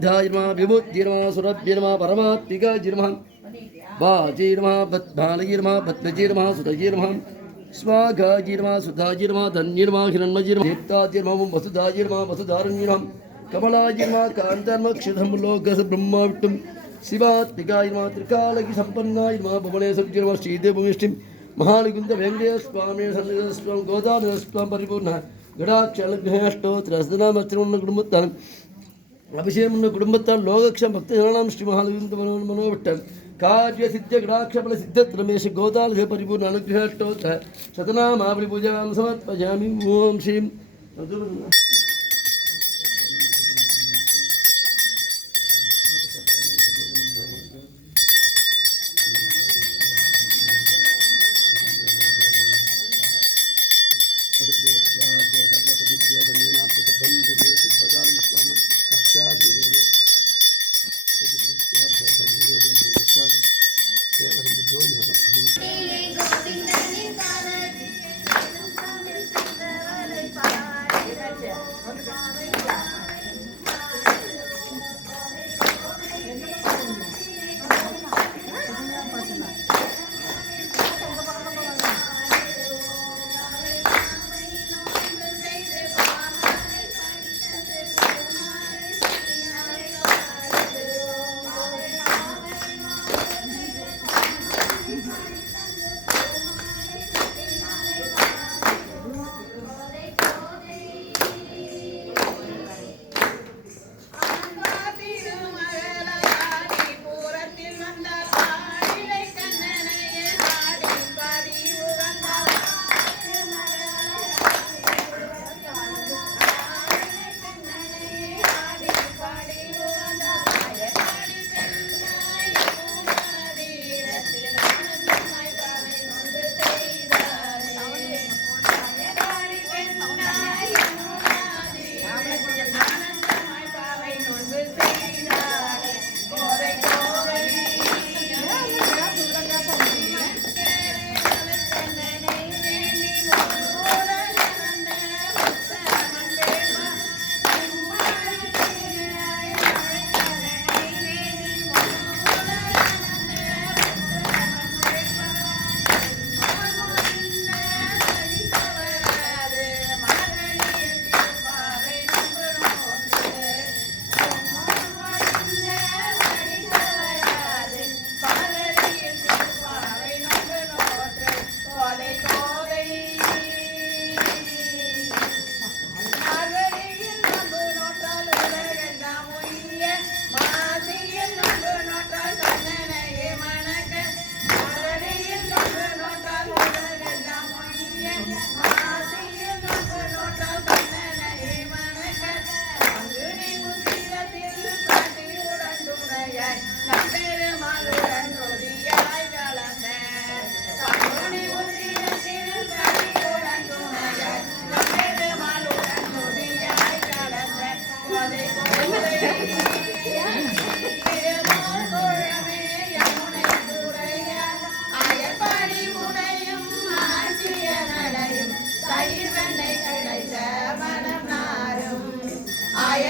ధ్యాయమా విభుజ్జిర్మా సురభ్యర్మా పరమాత్మికజిర్మా వాజీర్మా భాలగిర్మా పద్మజీర్మా సుతజీర్మా స్వాఘాజీర్మా సుధాజీర్మా ధన్యర్మా హిరణ్మజీర్మా దీప్తాజీర్మా వసుధాజీర్మా వసుధారణ్యర్మా కమలాజీర్మా కాంతర్మ క్షుధం లోకస బ్రహ్మ విష్ణుం శివాత్మికాయర్మా త్రికాలకి సంపన్నాయర్మా భువనే శ్రీదేవమిష్టిం మహాలిగుంద వెంకటేశ్వామి సన్నిధస్వం గోదావరి స్వామి పరిపూర్ణ கடாட்சலக்னேஷ்டோ திரசனாமச்சனம் குடும்பத்தான் அபிஷேகம் உள்ள குடும்பத்தால் லோகக்ஷம் பக்தஜனாம் ஸ்ரீ மகாலவிந்தமனோன் மனோவிட்டன் कार्य सिद्ध गणाक्ष फल सिद्ध रमेश गोदाल से परिपूर्ण अनुग्रह अष्टोत्र शतनामावली पूजा समर्पयामी ओम श्रीम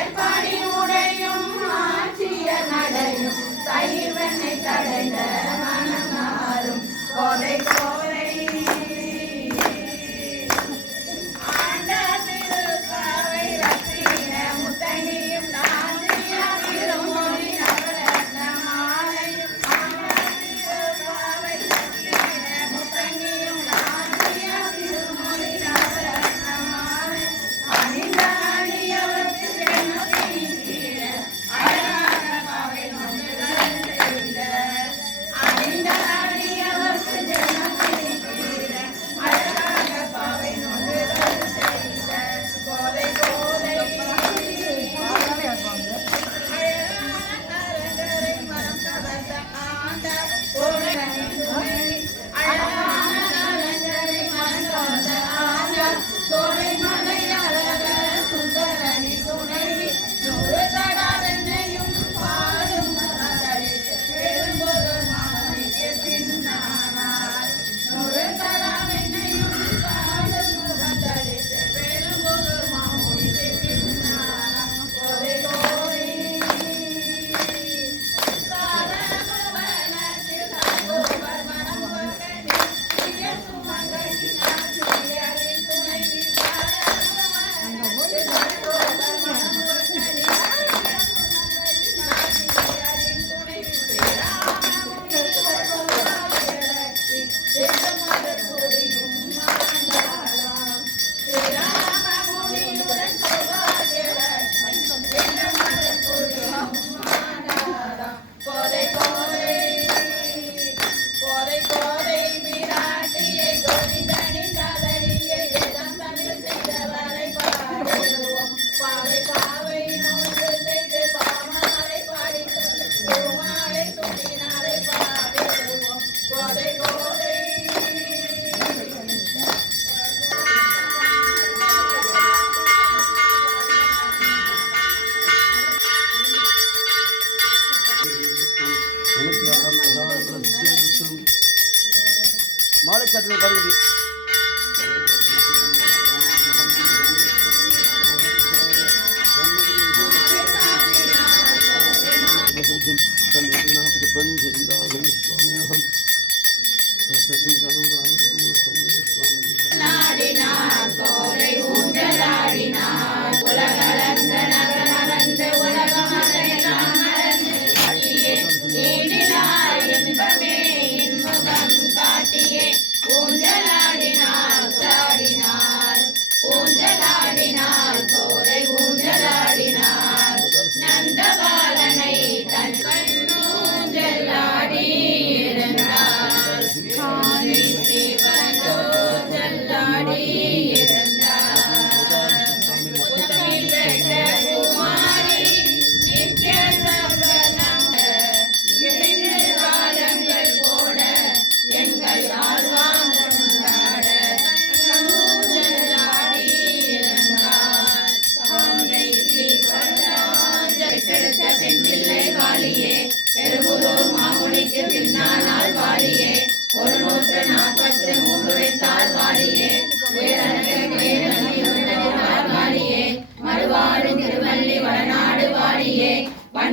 ஏற்பாடின் உடையும் ஆட்சிய நடையும் தயிர்வெண்ணை தடைந்த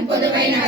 పొదువైన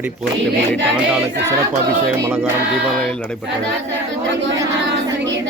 ஆடி பூரத்தை முன்னிட்டு ஆண்டாளுக்கு சிறப்பு அபிஷேகம் அலங்காரம் தீபாவளியில் நடைபெற்றது.